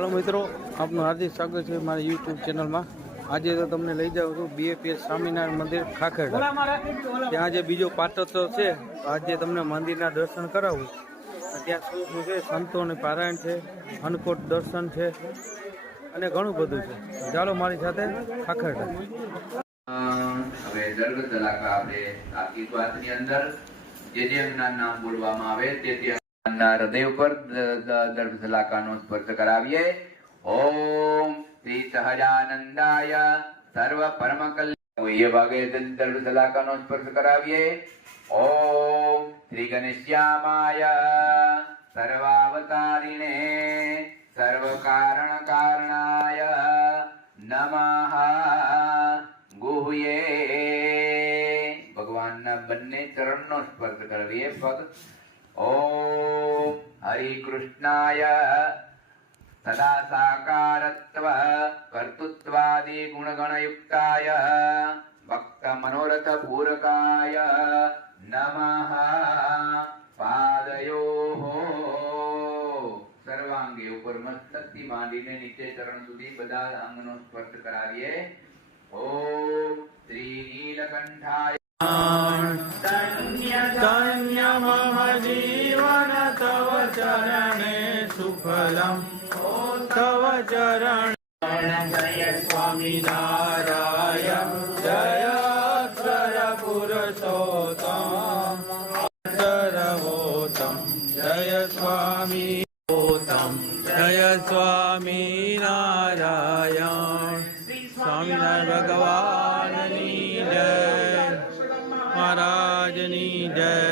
Hello मित्रों, आपનું હાર્દિક સ્વાગત છે મારી યુટ્યુબ ચેનલમાં। આજે તો તમને લઈ જાઉં છું BAPS સ્વામિનારાયણ મંદિર ખાખરડા। ત્યાં આજે બીજો પાટોત્સવ છે, આજે તમને મંદિરના દર્શન કરાવું। ત્યાં શું શું છે, સંતોને પારાયણ છે, અન્નકોટ દર્શન છે અને ઘણું બધું છે। ચાલો મારી સાથે ખાખરડા। હવે દર્ગ તલાકા આપણે આખી વાતની અંદર જે એમના નામ બોલવામાં આવે તે હૃદય ઉપર દર્ગ તલાકાનો સ્પર્શ કરાવીએ। ઓમ શ્રી સહજાનંદાય સર્વ પરમ કલ્યાણ ये भागे दर्ग तलाकानो स्पर्श करावीए। ओम श्री गणेश्यामाय सर्वावतारिणे सर्व कारण कारणाय नमः गुह्ये। भगवान ना बन्ने चरण नो स्पर्श करीए पग। ओम हरि कृष्णाय सदा साकारत्व कर्तृत्वादि गुणगणयुक्ताय भक्त मनोरथ पूरकाय नमः। पादयोः सर्वांगे ऊपर मस्तकથી માંડીને નીચે ચરણ સુધી બધા અંગનો સ્પર્શ કરાવીએ। ઓમ શ્રી નીલકંઠાય धन्य मम जीवन तव चरणे सुफलम तव चरण। जय स्वामी नारायण जय अक्षर पुरुषोत्तम सर्वोत्तम जय स्वामी उत्तम जय स्वामी नारायण। स्वामीनारायण भगवान की जय, महाराज की जय।